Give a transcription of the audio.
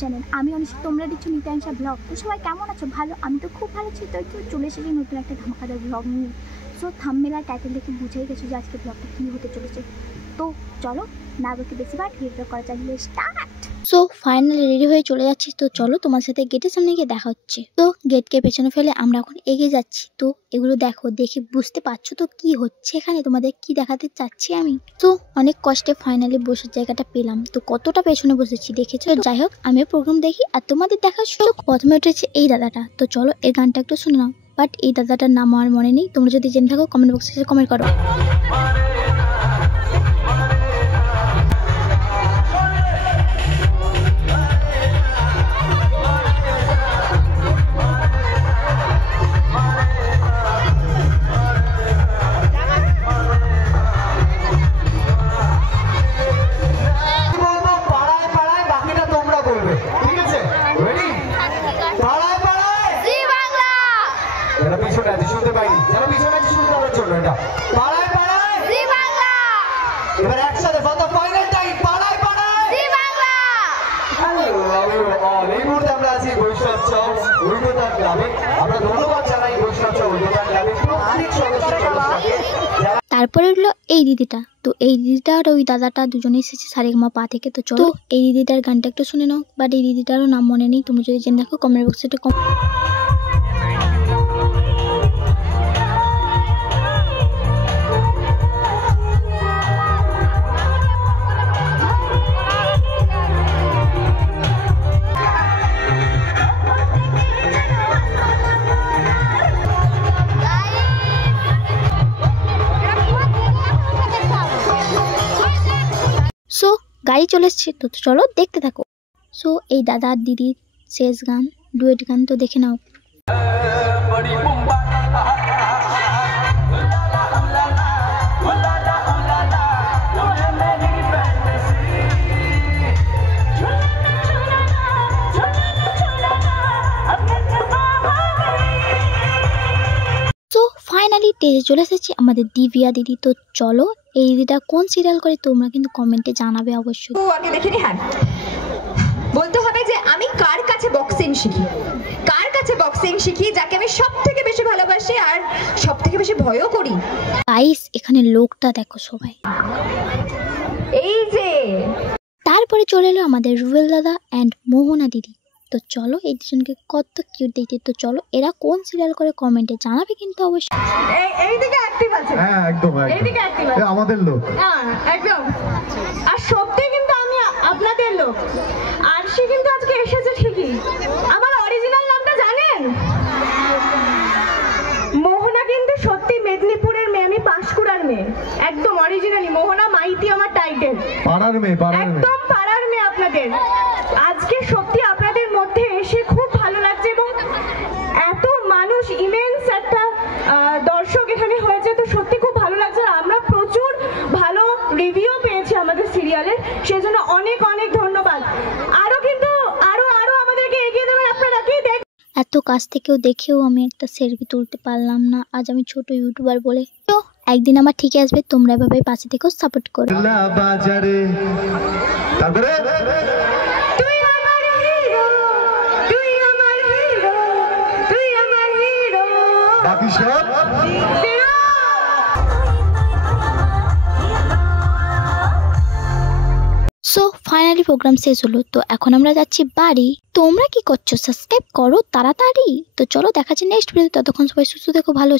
Channel. আমি অনিশা, তোমরা দেখছো নিতাংশা ব্লগ। তো সবাই কেমন আছো? ভালো? আমি তো খুব ভালো আছি। তো চলে এসেছি নতুন একটা ধামাকাদার ব্লগ নিয়ে। সো থাম্বনেল আর টাইটেল দেখে বুঝেই গেছো যে আজকে ব্লগটা কী হতে চলেছে। তো চলো না বলতে বেশিবার ভিডিও করা চালিয়ে স্টার্ট। সো ফাইনালি রেডি হয়ে চলে যাচ্ছি। তো চলো তোমার সাথে গেটের সামনে গিয়ে দেখা হচ্ছে। তো গেটকে পেছনে ফেলে আমরা এখন এগিয়ে যাচ্ছি। তো এগুলো দেখো, দেখে বুঝতে পারছো তো কি হচ্ছে এখানে, তোমাদের কি দেখাতে চাচ্ছি আমি। তো অনেক কষ্টে ফাইনালি বসার জায়গাটা পেলাম। তো কতটা পেছনে বসেছি দেখেছো। যাই হোক, আমিও প্রোগ্রাম দেখি আর তোমাদের দেখার সুযোগ। প্রথমে উঠেছে এই দাদাটা। তো চলো এর গানটা একটু শুনে নাও। বাট এই দাদাটার নাম আমার মনে নেই, তোমরা যদি জেনে থাকো কমেন্ট বক্সে কমেন্ট করো। তারপরে উঠলো এই দিদিটা। তো এই দিদিটা আর ওই দাদাটা দুজনে এসেছে সারেগামা পা থেকে। তো চলো এই দিদিটার গানটা একটু শুনে নাও। বাট এই দিদিটারও নাম মনে নেই, তুমি যদি জেনে দেখো কমেন্ট বক্সে একটু সো গাড়ি চলে এসছে। তো চলো দেখতে থাকো। সো এই দাদা আর দিদির শেষ গান, ডুয়েট গান, তো দেখে নাও। ফাইনালি স্টেজে চলে এসেছে আমাদের দিব্যা দিদি। তো চলো এই দিদিটা কোন সিরিয়াল করে তোমরা কিন্তু কমেন্টে জানাবে অবশ্যই। তো আগে দেখিনি। হ্যাঁ, বলতে হবে যে আমি কার কাছে বক্সিং শিখি, কার কাছে বক্সিং শিখি, যাকে আমি সবথেকে বেশি ভালোবাসি আর সবথেকে বেশি ভয়ও করি। গাইস এখানে লোকটা দেখো সবাই, এই যে। তারপরে চলে এলো আমাদের রুবেল দাদা অ্যান্ড মোহনা দিদি। তো চলো এই দুজনকে কত কিউট দেখতে। তো চলো এরা কোন সিরিয়াল করে কমেন্টে জানাবে কিন্তু অবশ্যই। এইদিকে অ্যাক্টিভ আছে। হ্যাঁ একদম এইদিকে অ্যাক্টিভ আছে, আমাদের লোক। হ্যাঁ একদম। আর সত্যি কিন্তু আমি আপনাদের লোক। আরশি কিন্তু আজকে এসেছে ঠিকই। আমার অরিজিনাল নামটা জানেন? মোহনা কিন্তু সত্যি মেদিনীপুরের মেয়ে, আমি পাঁশকুড়ার মেয়ে। একদম অরিজিনালি মোহনা মাইতি আমার টাইটেল। পাড়ার মেয়ে, একদম পাড়ার মেয়ে আপনাদের। আজকে সত্যি আপনাদের মধ্যে এসে খুব ভালো লাগছে এবং এত মানুষ, ইমেন্স একটা দর্শক এখানে হয়েছে। তো সত্যি খুব ভালো লাগছে। আমরা প্রচুর ভালো রিভিউ পেয়েছি আমাদের সিরিয়ালের, সেজন্য অনেক অনেক ধন্যবাদ। আরো কিন্তু আরো আমাদেরকে এগিয়ে দেবেন আপনারা। কি দেখ, এত কাছ থেকেও দেখেও আমি একটা সেলফি তুলতে পারলাম না। আজ আমি ছোট ইউটিউবার বলে। তো একদিন আমার ঠিকই আসবে, তোমরা এভাবে পাশে থেকেও সাপোর্ট করো। বাজারে তারপরে তুই আমার হিরো, তুই আমার হিরো, তুই আমার হিরো, বাকি সব সো ফাইনালি প্রোগ্রাম শেষ হলো। তো এখন আমরা যাচ্ছি বাড়ি। তোমরা কি করছো? সাবস্ক্রাইব করো তাড়াতাড়ি। তো চলো দেখা যাচ্ছে নেক্সট ভিডিও। ততক্ষণ সবাই সুস্থ থেকো, ভালো